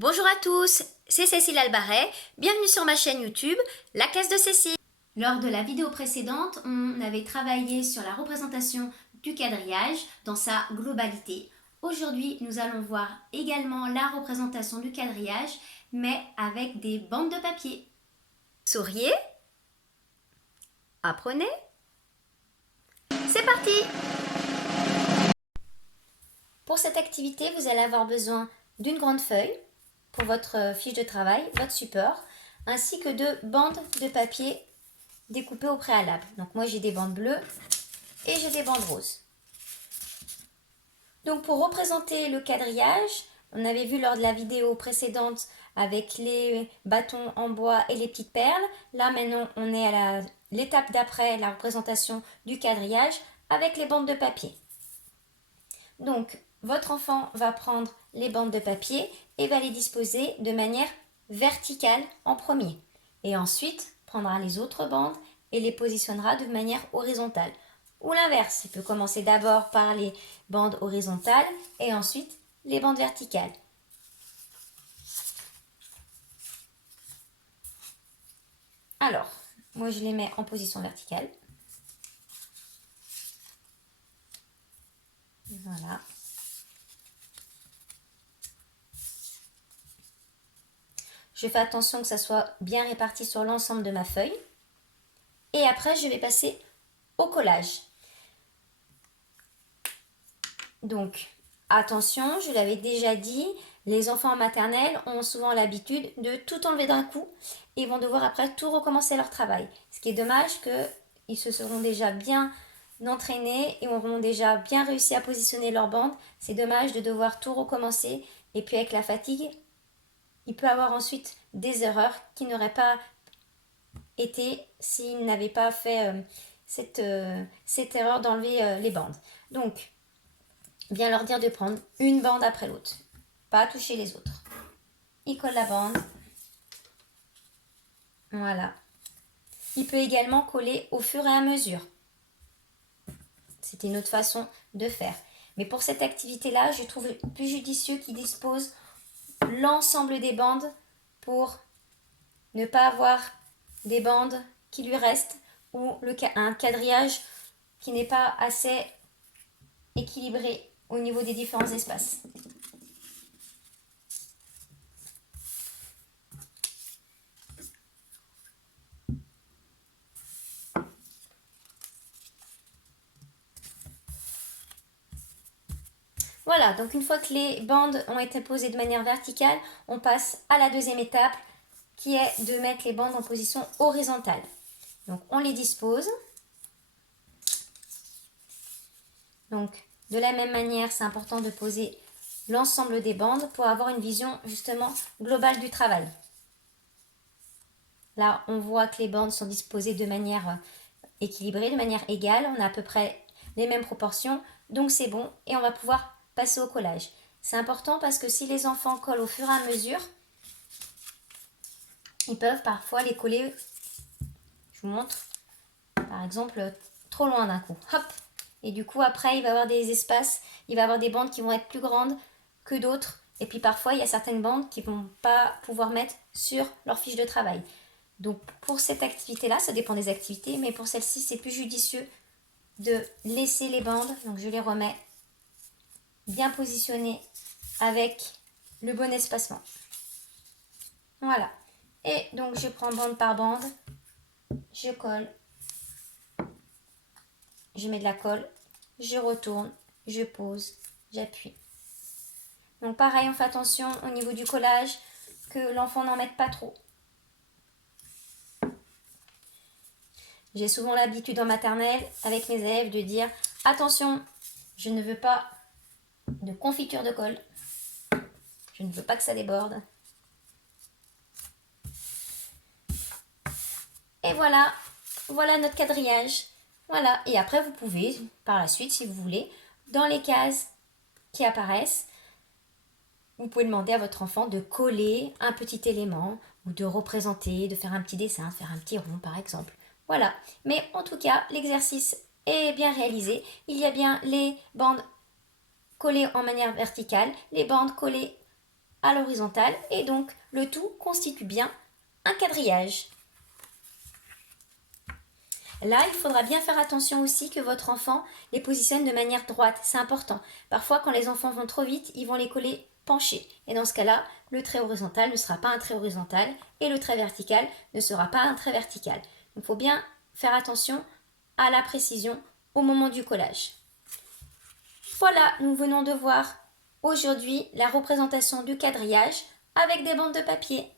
Bonjour à tous, c'est Cécile Albaret, bienvenue sur ma chaîne YouTube, la classe de Cécile. Lors de la vidéo précédente, on avait travaillé sur la représentation du quadrillage dans sa globalité. Aujourd'hui, nous allons voir également la représentation du quadrillage, mais avec des bandes de papier. Souriez, apprenez, c'est parti! Pour cette activité, vous allez avoir besoin d'une grande feuille pour votre fiche de travail, votre support, ainsi que de bandes de papier découpées au préalable. Donc moi j'ai des bandes bleues et j'ai des bandes roses. Donc pour représenter le quadrillage, on avait vu lors de la vidéo précédente avec les bâtons en bois et les petites perles. Là maintenant on est à l'étape d'après, la représentation du quadrillage avec les bandes de papier. Donc votre enfant va prendre les bandes de papier et va les disposer de manière verticale en premier. Et ensuite, prendra les autres bandes et les positionnera de manière horizontale. Ou l'inverse, il peut commencer d'abord par les bandes horizontales et ensuite les bandes verticales. Alors, moi je les mets en position verticale. Voilà. Je fais attention que ça soit bien réparti sur l'ensemble de ma feuille. Et après, je vais passer au collage. Donc, attention, je l'avais déjà dit, les enfants en maternelle ont souvent l'habitude de tout enlever d'un coup et vont devoir après tout recommencer leur travail. Ce qui est dommage qu'ils se seront déjà bien entraînés et auront déjà bien réussi à positionner leur bande. C'est dommage de devoir tout recommencer et puis avec la fatigue, il peut avoir ensuite des erreurs qui n'auraient pas été s'il n'avait pas fait cette erreur d'enlever les bandes. Donc, bien leur dire de prendre une bande après l'autre, pas toucher les autres. Il colle la bande. Voilà. Il peut également coller au fur et à mesure. C'était une autre façon de faire. Mais pour cette activité-là, je trouve plus judicieux qu'il dispose l'ensemble des bandes pour ne pas avoir des bandes qui lui restent ou un quadrillage qui n'est pas assez équilibré au niveau des différents espaces. Voilà, donc une fois que les bandes ont été posées de manière verticale, on passe à la deuxième étape qui est de mettre les bandes en position horizontale. Donc on les dispose. Donc de la même manière, c'est important de poser l'ensemble des bandes pour avoir une vision justement globale du travail. Là, on voit que les bandes sont disposées de manière équilibrée, de manière égale. On a à peu près les mêmes proportions, donc c'est bon et on va pouvoir passer au collage. C'est important parce que si les enfants collent au fur et à mesure, ils peuvent parfois les coller, je vous montre, par exemple, trop loin d'un coup. Hop! Et du coup, après, il va y avoir des espaces, il va y avoir des bandes qui vont être plus grandes que d'autres. Et puis parfois, il y a certaines bandes qui ne vont pas pouvoir mettre sur leur fiche de travail. Donc pour cette activité-là, ça dépend des activités, mais pour celle-ci, c'est plus judicieux de laisser les bandes. Donc je les remets bien positionnées avec le bon espacement. Voilà. Et donc je prends bande par bande, je colle, je mets de la colle, je retourne, je pose, j'appuie. Donc pareil, on fait attention au niveau du collage, que l'enfant n'en mette pas trop. J'ai souvent l'habitude en maternelle avec mes élèves de dire « Attention, je ne veux pas de confiture de colle, je ne veux pas que ça déborde. » Et voilà, voilà notre quadrillage. Voilà, et après vous pouvez, par la suite si vous voulez, dans les cases qui apparaissent, vous pouvez demander à votre enfant de coller un petit élément ou de représenter, de faire un petit dessin, de faire un petit rond par exemple. Voilà, mais en tout cas, l'exercice est bien réalisé. Il y a bien les bandes collées en manière verticale, les bandes collées à l'horizontale et donc le tout constitue bien un quadrillage. Là, il faudra bien faire attention aussi que votre enfant les positionne de manière droite, c'est important. Parfois, quand les enfants vont trop vite, ils vont les coller penchés. Et dans ce cas-là, le trait horizontal ne sera pas un trait horizontal et le trait vertical ne sera pas un trait vertical. Donc, il faut bien faire attention à la précision au moment du collage. Voilà, nous venons de voir aujourd'hui la représentation du quadrillage avec des bandes de papier.